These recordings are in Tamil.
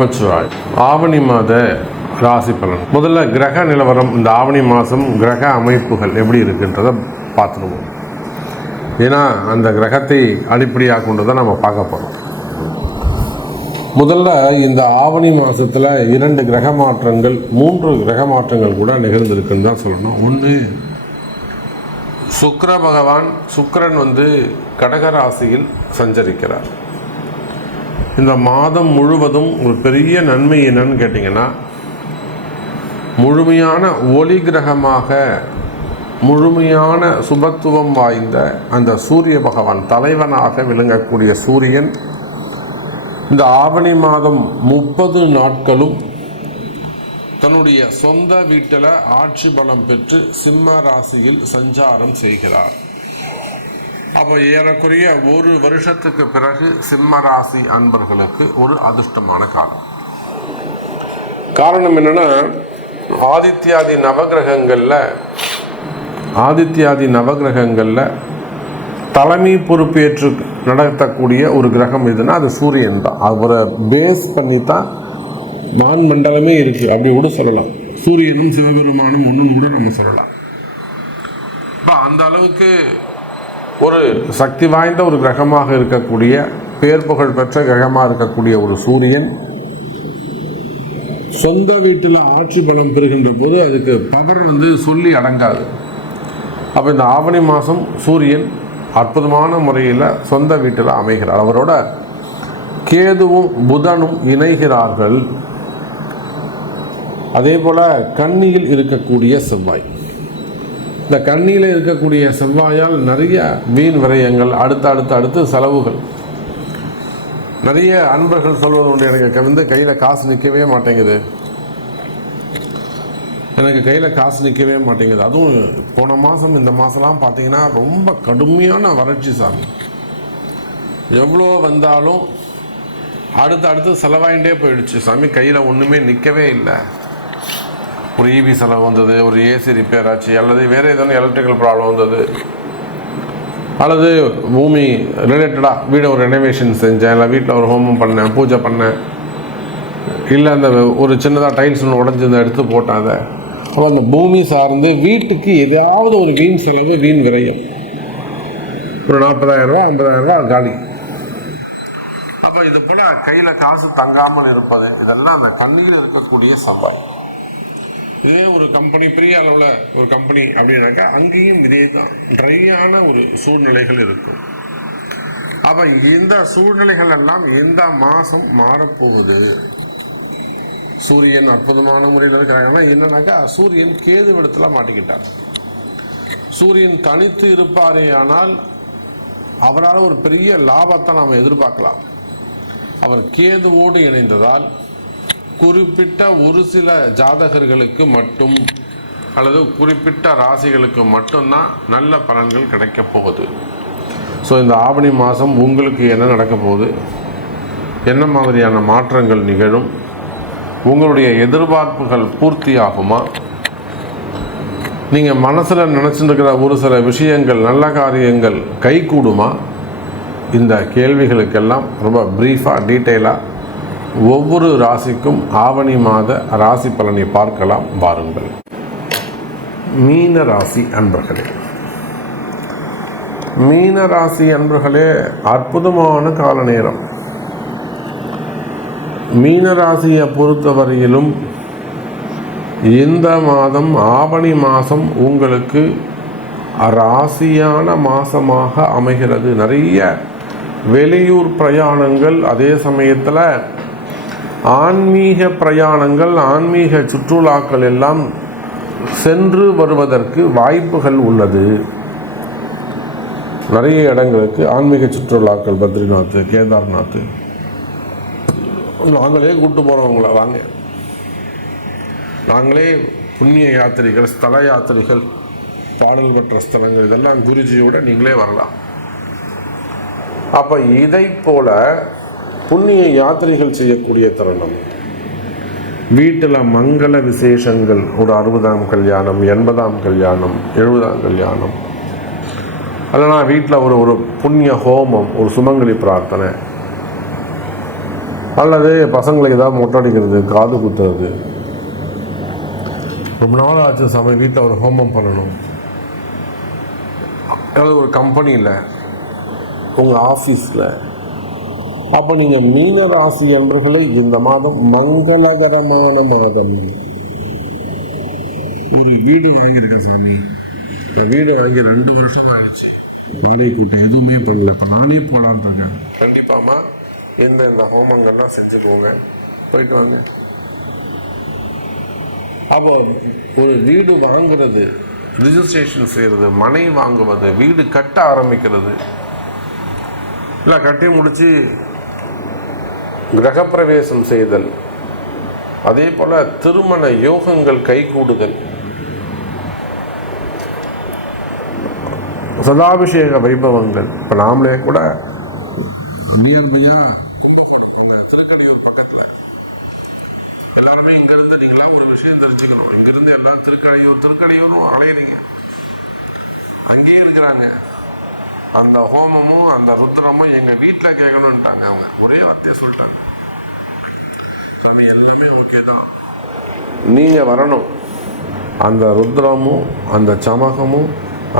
நமச்சிவாய். ஆவணி மாத ராசி பலன். முதல்ல கிரக நிலவரம், இந்த ஆவணி மாதம் கிரக அமைப்புகள் எப்படி இருக்குன்றதை பார்த்துருவோம். ஏன்னா அந்த கிரகத்தை அடிப்படையாக கொண்டு தான் நம்ம பார்க்க போகிறோம். முதல்ல இந்த ஆவணி மாதத்தில் 2 கிரக மாற்றங்கள் 3 கிரக மாற்றங்கள் கூட நிகழ்ந்திருக்குன்னு தான் சொல்லணும். ஒன்று, சுக்கிர பகவான், சுக்கிரன் கடகராசியில் சஞ்சரிக்கிறார். இந்த மாதம் முழுவதும் ஒரு பெரிய நன்மை என்னன்னு கேட்டிங்கன்னா, முழுமையான ஒளி கிரகமாக, முழுமையான சுபத்துவம் வாய்ந்த அந்த சூரிய பகவான், தலைவனாக விளங்கக்கூடிய சூரியன் இந்த ஆவணி மாதம் 30 நாட்களும் தன்னுடைய சொந்த வீட்டில் ஆட்சி பலம் பெற்று சிம்ம ராசியில் சஞ்சாரம் செய்கிறார். அப்போ ஏறக்குறைய 1 வருஷத்துக்கு பிறகு சிம்ம ராசி அன்பர்களுக்கு ஒரு அதிர்ஷ்டமான காலம். காரணம் என்னன்னா, ஆதித்யாதி நவகிரகங்களில் தலைமை பொறுப்பேற்று நடத்தக்கூடிய ஒரு கிரகம் எதுனா அது சூரியன் தான். அவரை பேஸ் பண்ணி தான் வான் மண்டலமே இருக்கு, அப்படி கூட சொல்லலாம். சூரியனும் சிவபெருமானும் ஒன்றுன்னு கூட நம்ம சொல்லலாம். அந்த அளவுக்கு ஒரு சக்தி வாய்ந்த ஒரு கிரகமாக இருக்கக்கூடிய, பேர் புகழ் பெற்ற கிரகமாக இருக்கக்கூடிய ஒரு சூரியன் சொந்த வீட்டில் ஆட்சி பலம் பெறுகின்ற போது அதுக்கு பவர் சொல்லி அடங்காது. அப்போ இந்த ஆவணி மாதம் சூரியன் அற்புதமான முறையில் சொந்த வீட்டில் அமைகிறார். அவரோட கேதுவும் புதனும் இணைகிறார்கள். அதே போல் கன்னியில் இருக்கக்கூடிய செவ்வாய், இந்த கன்னியில் இருக்கக்கூடிய செவ்வாயால் நிறைய வீண் விரயங்கள், அடுத்து செலவுகள். நிறைய அன்பர்கள் சொல்வது உண்டு, எனக்கு கையில் காசு நிற்கவே மாட்டேங்குது, அதுவும் போன மாதம் இந்த மாதம்லாம் பார்த்தீங்கன்னா ரொம்ப கடுமையான வறட்சி சாமி. எவ்வளோ வந்தாலும் அடுத்து செலவாயிட்டே போயிடுச்சு சாமி, கையில் ஒன்றுமே நிற்கவே இல்லை. ஒரு இபி செலவு வந்தது, ஒரு ஏசி ரிப்பேர் ஆச்சு, அல்லது வேறு ஏதாவது எலக்ட்ரிக்கல் ப்ராப்ளம் வந்தது, அல்லது பூமி ரிலேட்டடாக வீடை ஒரு ரெனோவேஷன் செஞ்சேன், இல்லை வீட்டில் ஒரு ஹோமம் பண்ணேன், பூஜை பண்ணேன், இல்லை அந்த ஒரு சின்னதாக டைல்ஸ் ஒன்று உடஞ்சிருந்த எடுத்து போட்டாங்க. அப்போ அந்த பூமி சார்ந்து வீட்டுக்கு ஏதாவது ஒரு வீண் செலவு, வீண் விரயம், ஒரு 40,000 ரூபா 50,000 ரூபா காலி. அப்போ இது போல் கையில் காசு தங்காமல் இருப்பது, இதெல்லாம் அந்த கண்ணியில் இருக்கக்கூடிய செவ்வாய். இதே ஒரு கம்பெனி, பெரிய அளவில் ஒரு கம்பெனி அப்படின்னாக்கா அங்கேயும் இதே தான் ட்ரையான ஒரு சூழ்நிலைகள் இருக்கும். அப்போ இந்த சூழ்நிலைகள் எல்லாம் இந்த மாதம் மாறப்போகுது. சூரியன் அற்புதமான முறையில் இருக்கிறாங்கன்னா என்னன்னாக்கா, சூரியன் கேது இடத்துல மாட்டிக்கிட்டார். சூரியன் தனித்து இருப்பாரே ஆனால் அவரால் ஒரு பெரிய லாபத்தை நாம் எதிர்பார்க்கலாம். அவர் கேதுவோடு இணைந்ததால் குறிப்பிட்ட ஒரு சில ஜாதகர்களுக்கு மட்டும், அல்லது குறிப்பிட்ட ராசிகளுக்கு மட்டும்தான் நல்ல பலன்கள் கிடைக்க போகுது. ஸோ இந்த ஆவணி மாதம் உங்களுக்கு என்ன நடக்க போகுது, என்ன மாதிரியான மாற்றங்கள் நிகழும், உங்களுடைய எதிர்பார்ப்புகள் பூர்த்தி ஆகுமா, நீங்கள் மனசில் நினச்சிருக்கிற ஒரு சில விஷயங்கள், நல்ல காரியங்கள் கைகூடுமா, இந்த கேள்விகளுக்கெல்லாம் ரொம்ப ப்ரீஃபாக டீட்டெயிலாக ஒவ்வொரு ராசிக்கும் ஆவணி மாத ராசி பலனை பார்க்கலாம். வாருங்கள். மீன ராசி அன்பர்களே, அற்புதமான கால நேரம். மீனராசியை பொறுத்தவரையிலும் இந்த மாதம் ஆவணி மாதம் உங்களுக்கு ராசியான மாதமாக அமைகிறது. நிறைய வெளியூர் பிரயாணங்கள், அதே சமயத்தில் ஆன்மீக பிரயாணங்கள், ஆன்மீக சுற்றுலாக்கள் எல்லாம் சென்று வருவதற்கு வாய்ப்புகள் உள்ளது. நிறைய இடங்களுக்கு ஆன்மீக சுற்றுலாக்கள், பத்ரிநாத், கேதார்நாத், நாங்களே கூப்பிட்டு போகிறவங்கள வாங்க, நாங்களே புண்ணிய யாத்திரைகள், ஸ்தல யாத்திரைகள், பாடல் பெற்ற ஸ்தலங்கள், இதெல்லாம் குருஜியோட நீங்களே வரலாம். அப்போ இதை போல புண்ணிய யாத்திரைகள் செய்யக்கூடிய தருணம், வீட்டில் மங்கள விசேஷங்கள், ஒரு 60ஆம் கல்யாணம், 80ஆம் கல்யாணம், 70ஆம் கல்யாணம், இல்லைனா வீட்டில் ஒரு புண்ணிய ஹோமம், ஒரு சுமங்கலி பிரார்த்தனை, அல்லது பசங்களுக்கு ஏதாவது மொட்டை அடிக்கிறது, காது குத்துறது. ரொம்ப நாள் ஆச்சு சாமி வீட்டில் ஒரு ஹோமம் பண்ணணும். அல்லது ஒரு கம்பெனியில், உங்கள் ஆஃபீஸில். அப்போ நீங்கள் மீன ராசி என்பவர்களை இந்த மாதம் மங்களகரமான மாதம். ஒரு வீடு வாங்கியிருக்கேன் சாமி, இந்த வீடு வாங்கி 2 வருஷம் ஆயிடுச்சு, வேலை கூட்டம் எதுவுமே பண்ணல, இப்போ நானே போகலான்றாங்க. கண்டிப்பாமா இந்த ஹோமங்கள்லாம் செஞ்சுக்குவோங்க, போயிட்டு வாங்க. அப்போ ஒரு வீடு வாங்குறது, ரிஜிஸ்ட்ரேஷன் செய்கிறது, மனை வாங்குவது, வீடு கட்ட ஆரம்பிக்கிறது, இல்லை கட்டி முடித்து கிரகப்பிரவேசம் செய்தல், அதே போல் திருமண யோகங்கள் கைகூடுதல், சதாபிஷேக வைபவங்கள். இப்போ நாமளே கூட நியர்பையாக திருக்கடையூர் பக்கத்தில் எல்லாருமே இங்கேருந்து நீங்களாம் ஒரு விஷயம் தெரிஞ்சுக்கணும். இங்கேருந்து எல்லாம் திருக்கடையூரும் அலையிறீங்க, அங்கேயே இருக்கிறாங்க. அந்த ஹோமமும் அந்த ருத்ரமும் எங்கள் வீட்டில் கேட்கணுன்ட்டாங்க. அவங்க ஒரே வார்த்தையை சொல்லிட்டாங்க, சாமி எல்லாமே ஓகே தான், நீங்கள் வரணும். அந்த ருத்ரமும் அந்த சமகமும்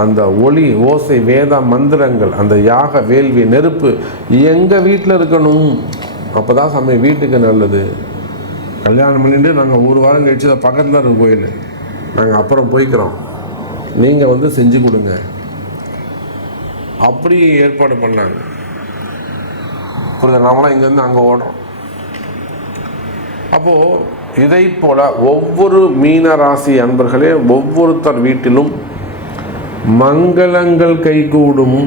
அந்த ஒளி ஓசை வேத மந்திரங்கள், அந்த யாக வேள்வி நெருப்பு எங்கள் வீட்டில் இருக்கணும். அப்போ தான் சாமி வீட்டுக்கு நல்லது. கல்யாணம் பண்ணிட்டு நாங்கள் 1 வாரம் கழிச்சு பக்கத்தில் இருக்க கோயில், நாங்கள் அப்புறம் போய்க்கிறோம், நீங்கள் செஞ்சு கொடுங்க. அப்படி ஏற்பாடு பண்ணாங்க. புரியுது? நாமளாம் இங்கேருந்து அங்கே ஓடுறோம். அப்போது இதை போல் ஒவ்வொரு மீன ராசி அன்பர்களே, ஒவ்வொருத்தர் வீட்டிலும் மங்களங்கள் கைகூடும்,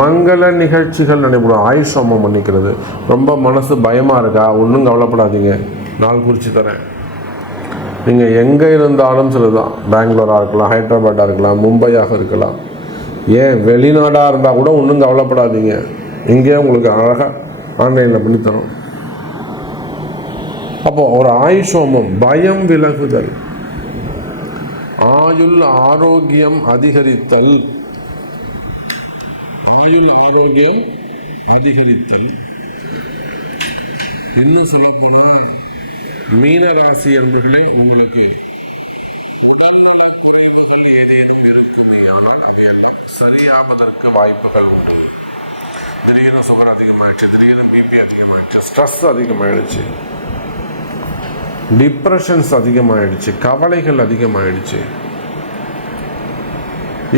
மங்கள நிகழ்ச்சிகள் நடைபெறும். ஆயுஷ் ஹோமம் பண்ணிக்கிறது. ரொம்ப மனசு பயமாக இருக்கா? ஒன்றும் கவலைப்படாதீங்க, நாள் குறித்து தரேன். நீங்கள் எங்கே இருந்தாலும் சரிதான், பெங்களூராக இருக்கலாம், ஹைதராபாடாக இருக்கலாம், மும்பையாக இருக்கலாம், ஏன் வெளிநாடாக இருந்தால் கூட ஒன்றும் கவலைப்படாதீங்க, இங்கே உங்களுக்கு அழகாக ஆன்லைனில் பண்ணித்தரோம். அப்போ ஒரு ஆயுஷ் ஹோமம், பயம் விலகுதல், ஆயுள் ஆரோக்கியம் அதிகரித்தல், ஆயுள் ஆரோக்கியம் அதிகரித்தல். என்ன சொல்ல போனால் மீனராசி என்பர்களே, உங்களுக்கு உடல்நல குறைவுகள் ஏதேனும் இருக்குமே ஆனால் அவையெல்லாம் சரியாவதற்கு வாய்ப்புகள் உண்டு. திடீர்னு சுகர் அதிகமாகிடுச்சு, திடீர்னு பிபி அதிகமாகிடுச்சு, ஸ்ட்ரெஸ் அதிகமாகிடுச்சு, டிப்ரெஷன்ஸ் அதிகமாகிடுச்சு, கவலைகள் அதிகமாகிடுச்சு.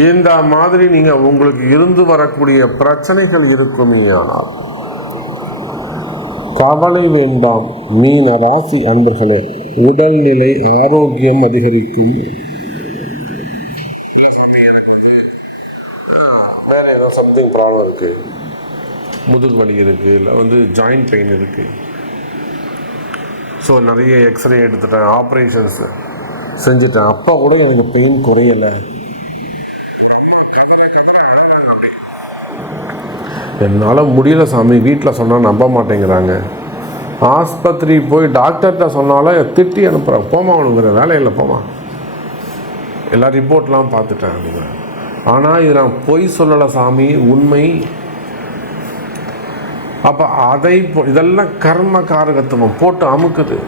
இந்த மாதிரி நீங்கள் உங்களுக்கு இருந்து வரக்கூடிய பிரச்சனைகள் இருக்குமே ஆனால் கவலை வேண்டாம் மீன ராசி அன்பர்களே, உடல்நிலை ஆரோக்கியம் அதிகரிக்கும். வேற ஏதோ சம்திங் ப்ராப்ளம் இருக்கு, முதுகு வலி இருக்கு, இல்லை ஜாயிண்ட் பெயின் இருக்கு, ஸோ நிறைய எக்ஸ்ரே எடுத்துட்டேன், ஆப்ரேஷன்ஸ் செஞ்சுட்டேன், அப்போ கூட எனக்கு பெயின் குறையலை, என்னால் முடியல சாமி, வீட்டில் சொன்னால் நம்ப மாட்டேங்கிறாங்க, ஆஸ்பத்திரி போய் டாக்டர்கிட்ட சொன்னாலும் திட்டி அனுப்புகிறேன், போமா அவனுங்கிற வேலையில் போமா, எல்லா ரிப்போர்ட்லாம் பார்த்துட்டேன் அப்படிங்கிற. ஆனால் இது நான் பொய் சொல்லலை சாமி, உண்மை. அப்போ இதெல்லாம் கர்ம காரகத்துவம் போட்டு அமுக்குது.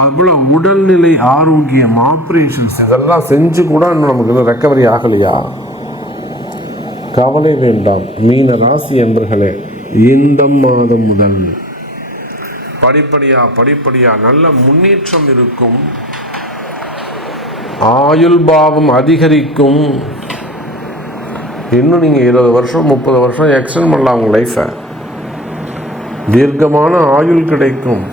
அதுபோல் உடல்நிலை ஆரோக்கியம், ஆப்ரேஷன்ஸ் இதெல்லாம் செஞ்சு கூட இன்னும் நமக்கு ரெக்கவரி ஆகலையா? கவலை வேண்டாம் மீன ராசி என்பர்களே, இந்த மாதம் முதல் படிப்படியா நல்ல முன்னேற்றம் இருக்கும். ஆயுள் பாவம் அதிகரிக்கும். இன்னும் நீங்கள் 20 வருஷம் 30 வருஷம் எக்ஸ்டெண்ட் பண்ணலாம் உங்கள் லைஃப்பை. தீர்க்கமான ஆயுள் கிடைக்கும்.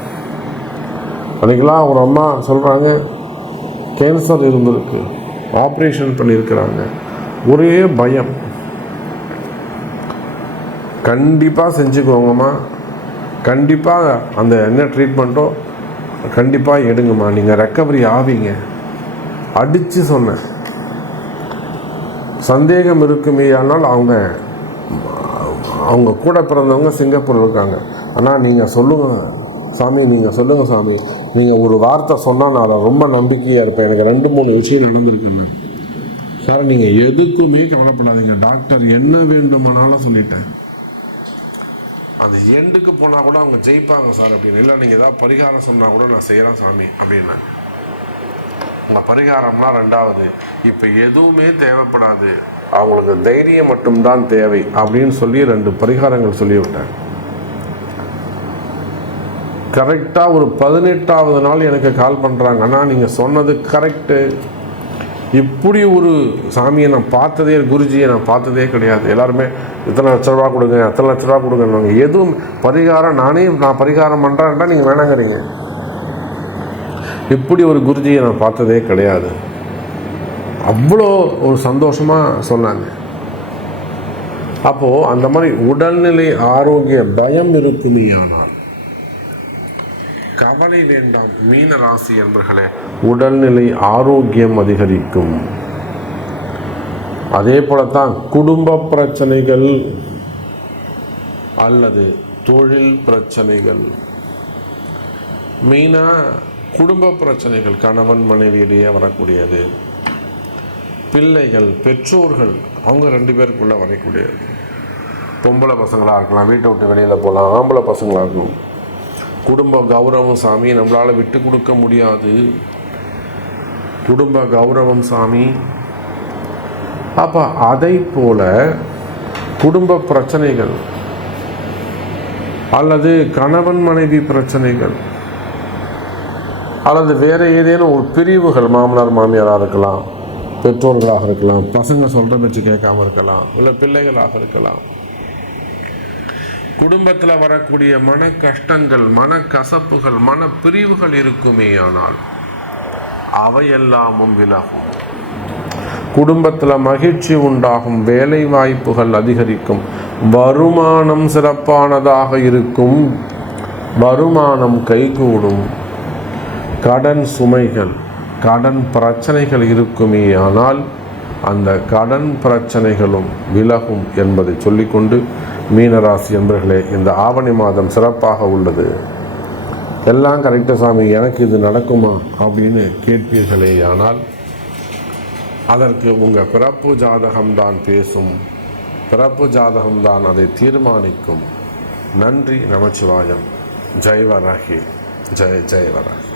அன்றைக்கெல்லாம் ஒரு அம்மா சொல்கிறாங்க, கேன்சர் இருந்திருக்கு, ஆப்ரேஷன் பண்ணியிருக்கிறாங்க, ஒரே பயம். கண்டிப்பாக செஞ்சுக்கோங்கம்மா, கண்டிப்பாக அந்த என்ன ட்ரீட்மெண்ட்டோ கண்டிப்பாக எடுங்கம்மா, நீங்கள் ரெக்கவரி ஆவீங்க. அடித்து சொன்னேன். சந்தேகம் இருக்குமே ஆனால் அவங்க கூட பிறந்தவங்க சிங்கப்பூர் இருக்காங்க. ஆனால் நீங்கள் சொல்லுங்கள் சாமி, நீங்கள் சொல்லுங்கள் சாமி, நீங்கள் ஒரு வார்த்தை சொன்னால் நான் ரொம்ப நம்பிக்கையாக இருப்பேன். எனக்கு 2-3 விஷயம் நடந்திருக்குன்னு சார். நீங்கள் எதுக்குமே கவலைப்படாதீங்க, டாக்டர் என்ன வேண்டுமானாலும் சொல்லிட்டேன். அந்த எண்டுக்கு போனால் கூட அவங்க ஜெயிப்பாங்க சார் அப்படின்னு. இல்லை நீங்கள் ஏதாவது பரிகாரம் சொன்னால் கூட நான் செய்கிறேன் சாமி அப்படின்னா. உங்கள் பரிகாரம்லாம் ரெண்டாவது, இப்போ எதுவுமே தேவைப்படாது, அவங்களுக்கு தைரியம் மட்டும்தான் தேவை அப்படின்னு சொல்லி 2 பரிகாரங்கள் சொல்லிவிட்டேன். கரெக்டாக ஒரு 18வது நாள் எனக்கு கால் பண்ணுறாங்க, அண்ணா நீங்கள் சொன்னது கரெக்டு, இப்படி ஒரு சாமியை நான் பார்த்ததே, குருஜியை நான் பார்த்ததே கிடையாது, எல்லாருமே இத்தனை லட்ச ரூபா கொடுங்க, அத்தனை லட்ச ரூபா கொடுங்க, எதுவும் பரிகாரம் நான் பரிகாரம் பண்ணுறேன்டா நீங்கள் வேணாங்கிறீங்க, இப்படி ஒரு குருஜியை நான் பார்த்ததே கிடையாது. அவ்வளோ ஒரு சந்தோஷமாக சொன்னாங்க. அப்போது அந்த மாதிரி உடல்நிலை ஆரோக்கிய பயம் இருக்குமேயானால் கவலை வேண்டாம் மீன ராசி என்பர்களே, உடல்நிலை ஆரோக்கியம் அதிகரிக்கும். அதே போலத்தான் குடும்ப பிரச்சனைகள் அல்லது தொழில் பிரச்சனைகள், மீனா குடும்ப பிரச்சனைகள், கணவன் மனைவியிடையே வரக்கூடியது, பிள்ளைகள் பெற்றோர்கள் அவங்க 2 பேருக்குள்ளே வரக்கூடியது, பொம்பளை பசங்களாக இருக்கலாம், வீட்டை விட்டு வெளியில் போகலாம், ஆம்பளை பசங்களாக இருக்கணும், குடும்ப கௌரவம் சாமி நம்மளால் விட்டு கொடுக்க முடியாது, குடும்ப கௌரவம் சாமி. அப்போ அதை போல குடும்ப பிரச்சனைகள் அல்லது கணவன் மனைவி பிரச்சனைகள் அல்லது வேறு ஏதேனும் ஒரு பிரிவுகள், மாமனார் மாமியாராக இருக்கலாம், பெற்றோர்களாக இருக்கலாம், பசங்க சொல்கிற பேச்சு கேட்காம இருக்கலாம், இல்லை பிள்ளைகளாக இருக்கலாம், குடும்பத்தில் வரக்கூடிய மன கஷ்டங்கள், மன கசப்புகள், மன பிரிவுகள் இருக்குமே ஆனால் அவையெல்லாமும் விலகும். குடும்பத்தில் மகிழ்ச்சி உண்டாகும், வேலை வாய்ப்புகள் அதிகரிக்கும், வருமானம் சிறப்பானதாக இருக்கும், வருமானம் கைகூடும், கடன் சுமைகள், கடன் பிரச்சனைகள் இருக்குமே ஆனால் அந்த கடன் பிரச்சனைகளும் விலகும் என்பதை சொல்லிக்கொண்டு, மீனராசி என்பர்களே, இந்த ஆவணி மாதம் சிறப்பாக உள்ளது. எல்லாம் கரெக்டாக சாமி எனக்கு இது நடக்குமா அப்படின்னு கேட்பீர்களே ஆனால் அதற்கு உங்கள் பிறப்பு ஜாதகம்தான் பேசும், பிறப்பு ஜாதகம்தான் அதை தீர்மானிக்கும். நன்றி, நமச்சிவாயம். ஜெய் வராகி, ஜெய் ஜெய் வராகி.